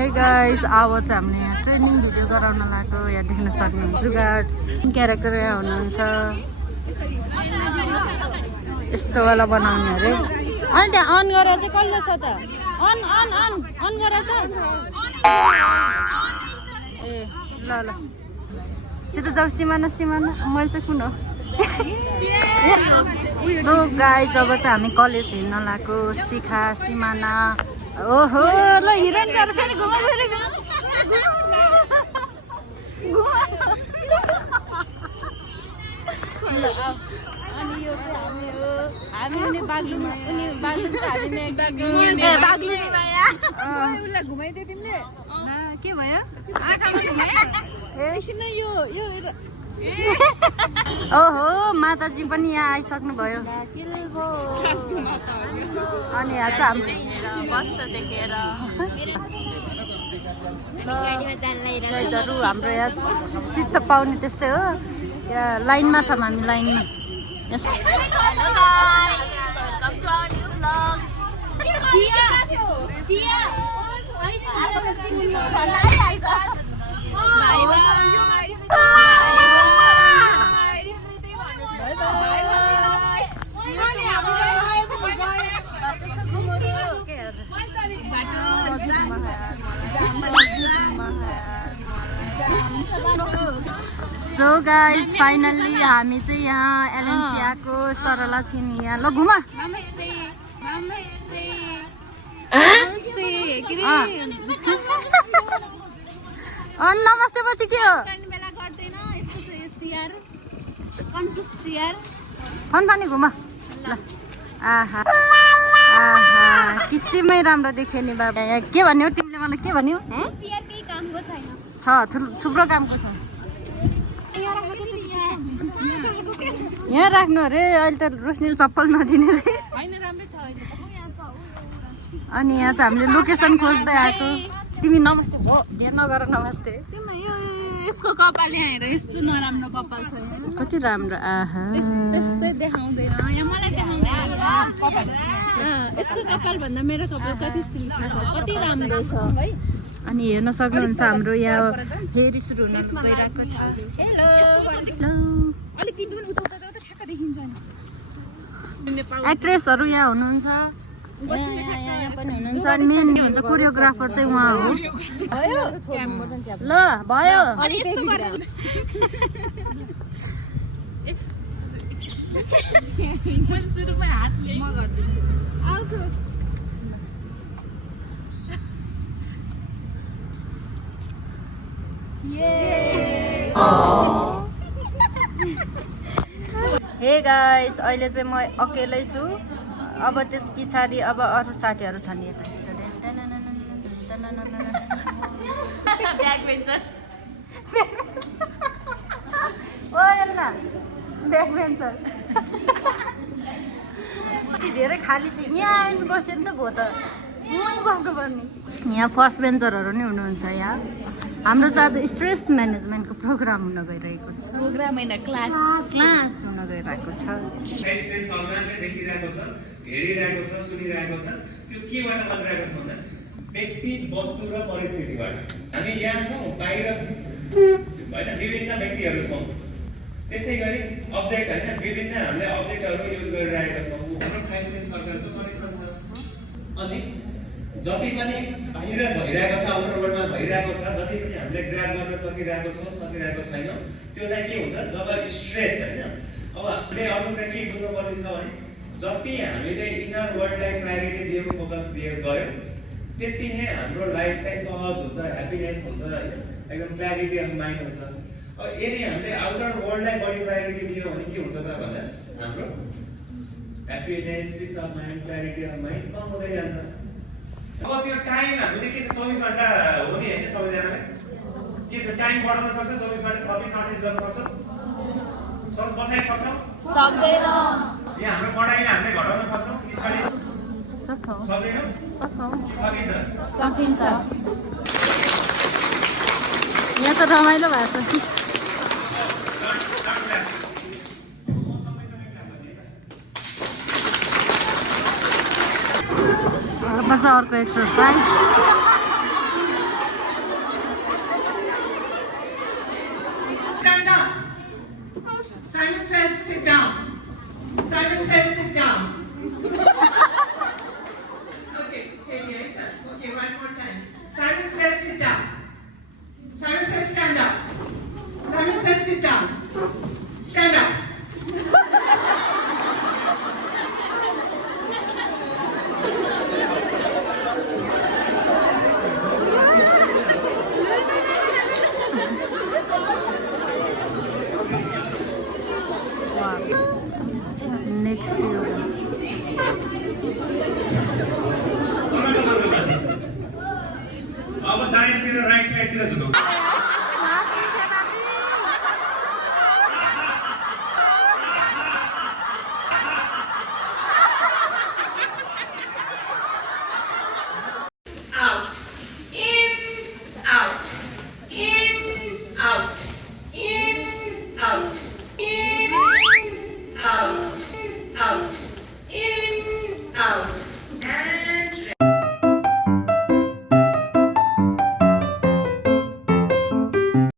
Hey guys अब चाहिँ हामीले यहाँ ट्रेनिङ भिडियो गराउन लाग्यो यहाँ देख्न सक्नुहुन्छ जुगाड क्यारेक्टर यहाँ हुनुहुन्छ यस्तो वाला बनाउने अरे अनि त्यहाँ अन गरेर चाहिँ कहिले छ त अन अन अन अन गरेर छ ए ल ल सिधै जाऊ सिमाना सिमाना मैले चाहिँ कुन हो सो गाइस अब चाहिँ हामी कलेज हिँड्न लाग्यो शिखा सिमाना ओहो ल हिरण गरेर फेरि घुमा फेरि अनि यो चाहिँ हामी हो हामी उनी बाग्लुङ उनी बाग्लुङ त हामी ए बाग्लुङमा उसलाई घुमाइदिए तिमीले के भयो एकछिन यो ओहो माताजी पनि यहाँ आइसक्नु भयो अनि यहाँ चाहिँ हाम्रो बस्छ देखेर हाम्रो यहाँ सिट त पाउने त्यस्तै हो यहाँ लाइनमा छौँ हामी लाइनमा सो गाइस फाइनली हामी चाहिँ यहाँ एलएनसियाको सरला छिन् यहाँ ल घुमा नमस्ते नमस्ते नमस्ते अनि नमस्ते पछि के हो फनफनी घुमा ल आहा आहा किसिमै राम्रो देख्यो नि बाबा यहाँ के भन्यो तिमीले मलाई के भन्यो छ थुप्रो कामको छ यहाँ राख्नु अरे अहिले त रोशनीले चप्पल नदिने रे अनि यहाँ चाहिँ हामीले लोकेसन खोज्दै आएको तिमी नमस्ते हो यहाँ नगर नमस्ते यसको कपाल यहाँ हेर यस्तो नराम्रो कपाल छ कति राम्रो आहा त्यस्तै देखाउँदैन यहाँ मलाई देखाउँदैन यस्तो कपाल भन्दा मेरो कपाल कति सिल्की छ कति राम्रो छ है अनि हेर्न सक्नुहुन्छ हाम्रो यहाँ फेरि सुरु हुन गइरहेको छ अलिक तिमी पनि उता उता ठ्याक्क देखिन्छ नि एक्ट्रेसहरू यहाँ हुनुहुन्छ यहाँ पनि हुनुहुन्छ अनि मेन के भन्छ कोरियोग्राफर चाहिँ उहाँ हो ल भयो हे गाइस अहिले चाहिँ म अकेलै छु अब त्यस पछाडि अब अरू साथीहरू छन् यता ब्याकबेन्चर धेरै खाली छ यहाँ आएर बस्यो नि त भयो त यहीँ बस्नुपर्ने यहाँ फर्स्ट बेन्चरहरू नि हुनुहुन्छ यहाँ हाम्रो चाहिँ आज स्ट्रेस म्यानेजमेन्टको प्रोग्राम हुन गइरहेको छ प्रोग्राम हैन क्लास हुन गइरहेको छ हेरिरहेको छ सुनिरहेको छ त्यो केबाट बनिरहेको छ भन्दा व्यक्ति वस्तु र परिस्थितिबाट हामी यहाँ छौँ बाहिर होइन विभिन्न व्यक्तिहरू छौँ त्यस्तै गरी अब्जेक्ट होइन विभिन्न हामीले अब्जेक्टहरू युज गरिरहेका छौँ हाम्रो 5 सेन्स अर्गनको कनेक्सन छ अनि जति पनि बाहिर भइरहेको छ आउटर वर्ल्डमा भइरहेको छ जति पनि हामीले ग्राब गर्न सकिरहेको छौँ सकिरहेको छैनौँ त्यो चाहिँ के हुन्छ जब स्ट्रेस होइन अब हामीले अर्को कुरा के बुझ्नुपर्ने छ भने जति हामीले इनर वर्ल्डलाई प्रायोरिटी दियौँ फोकस गऱ्यौँ त्यति नै हाम्रो लाइफ चाहिँ सहज हुन्छ ह्याप्पिनेस हुन्छ होइन एकदम क्ल्यारिटी अफ माइन्ड हुन्छ अब यदि हामीले आउटर वर्ल्डलाई बढी प्रायोरिटी दियौँ भने के हुन्छ त भन्दा हाम्रो happiness peace of mind clarity of mind कम हुँदै जान्छ अब त्यो टाइम हामीले के छ 24 घण्टा हो नि हैन सबैजनाले के छ टाइम बढाउन सक्छ 24 घण्टा 26 28 गर्न सक्छ सब बसाइ सक्छौ सक्दैन यहाँ हाम्रो पढाइले हामीले घटाउन सक्छौ स्टडी सक्छौ सक्दैनौ सक्छौ सकिन्छ सकिन्छ यहाँ त रमाइलो भएको छ अर्को exercise Simon says sit down. Simon says stand up. Simon says sit down. Stand up. Next अब दायाँतिर राइट साइडतिर झुकाउँ